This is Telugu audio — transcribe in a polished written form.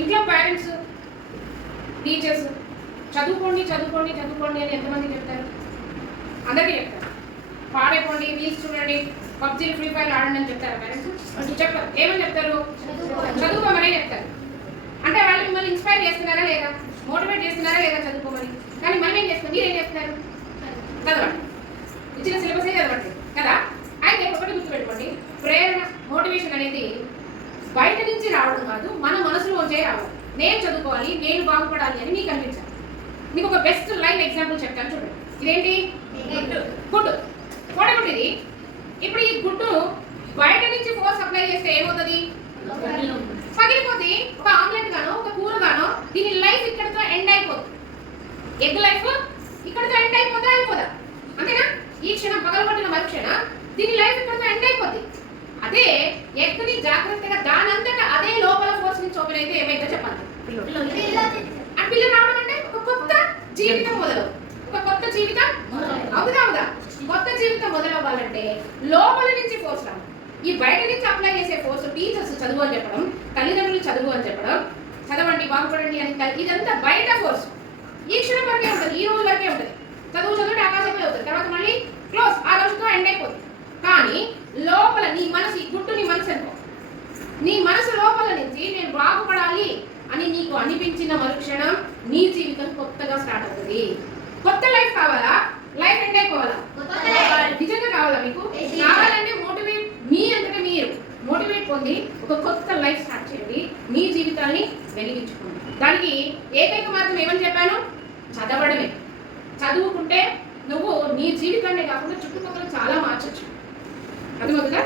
ఇంట్లో పేరెంట్స్ టీచర్స్ చదువుకోండి చదువుకోండి చదువుకోండి అని ఎంతమంది చెప్తారు? అందరికీ చెప్తారు. పాడైపోండి, రీల్స్ చూడండి, పబ్జీ ఫ్రీ ఫైర్ ఆడండి అని చెప్తారు పేరెంట్స్? చెప్పారు. ఏమని చెప్తారు? చదువుకోమనే చెప్తారు. అంటే వాళ్ళు మిమ్మల్ని ఇన్స్పైర్ చేస్తున్నారా లేదా, మోటివేట్ చేస్తున్నారా లేదా చదువుకోమని? కానీ మనం ఏం చేస్తాం? మీరు ఏం చేస్తున్నారు? చదవండి, ఇచ్చిన సిలబసే చదవండి కదా. అయితే ఒకటి గుర్తుపెట్టుకోండి, ప్రేరణ మోటివేషన్ అనేది బయట నుంచి రావడం కాదు, మన మనసులోంచే రావాలి. నేను చదువుకోవాలి, నేను బాగుపడాలి అని మీకు అనిపించాలి. మీకు ఒక బెస్ట్ లైవ్ ఎగ్జాంపుల్ చెప్తాను చూడండి. ఇదేంటి? గుడ్డు. కోడగుడ్డు ఇది. ఇప్పుడు ఈ గుడ్డు బయట నుంచి ఫోర్స్ అప్లై చేస్తే ఏమవుతుంది? పగిలిపోతుంది. ఒక ఆమ్లెట్ గానో ఒక కూర గానో దీని లైఫ్ ఇక్కడతో ఎండ్ అయిపోతుంది. ఎగ్ లైఫ్ ఇక్కడతో ఎండ్ అయిపోదా? అంతేనా? ఈ క్షణం పగలగొట్టిన మరుక్షణం దీని లైఫ్ ఇక్కడతో ఎండ్ అయిపోద్ది. అదే ఎగ్ని జాగ్రత్తగా దానంతటా అదే లోపల ఫోర్స్ నుంచి ఓపెన్ అయితే ఏమైతే చెప్పాలి? ఆ పిల్ల రావడం అంటే ఒక కొత్త జీవితం మొదలు, ఒక కొత్త జీవితం అవుదా? కొత్త జీవితం మొదలవ్వాలంటే లోపల నుంచి ఫోర్స్ రావాలి. ఈ బయట నుంచి అప్లై చేసే ఫోర్స్ టీచర్స్ చదువు అని చెప్పడం, తల్లిదండ్రులు చదువు అని చెప్పడం, చదవండి బాగుపడండి అని, ఇదంతా బయట ఫోర్స్. ఈ క్షణం వరకే ఉంటుంది, ఈ రోజు వరకే ఉంటుంది. చదువుతుంటే ఆకాశమే అవుతుంది, తర్వాత మళ్ళీ క్లోజ్, ఆ రోజుతో ఎండ్ అయిపోతుంది. కానీ లోపల నీ మనసు, ఈ గుట్టు నీ మనసు అనుకో, నీ మనసు లోపల నుంచి నేను బాగుపడాలి అని నీకు అనిపించిన మరుక్షణం నీ జీవితం కొత్తగా స్టార్ట్ అవుతుంది. కొత్త లైఫ్ కావాలా? లైఫ్ ఎండ్ అయిపోవాలా? నిజంగా కావాలా? మీకు కావాలంటే మోటివేట్, మీ అంతటా మీరు మోటివేట్ పొంది ఒక కొత్త లైఫ్ స్టార్ట్ చేయండి, మీ జీవితాన్ని వెలిగించుకోండి. దానికి ఏకైక మార్గం ఏమని చెప్పాను? చదవడమే. చదువుకుంటే నువ్వు నీ జీవితాన్ని కాకుండా చుట్టుపక్కల చాలా మార్చొచ్చు. అర్థమవుతుందా?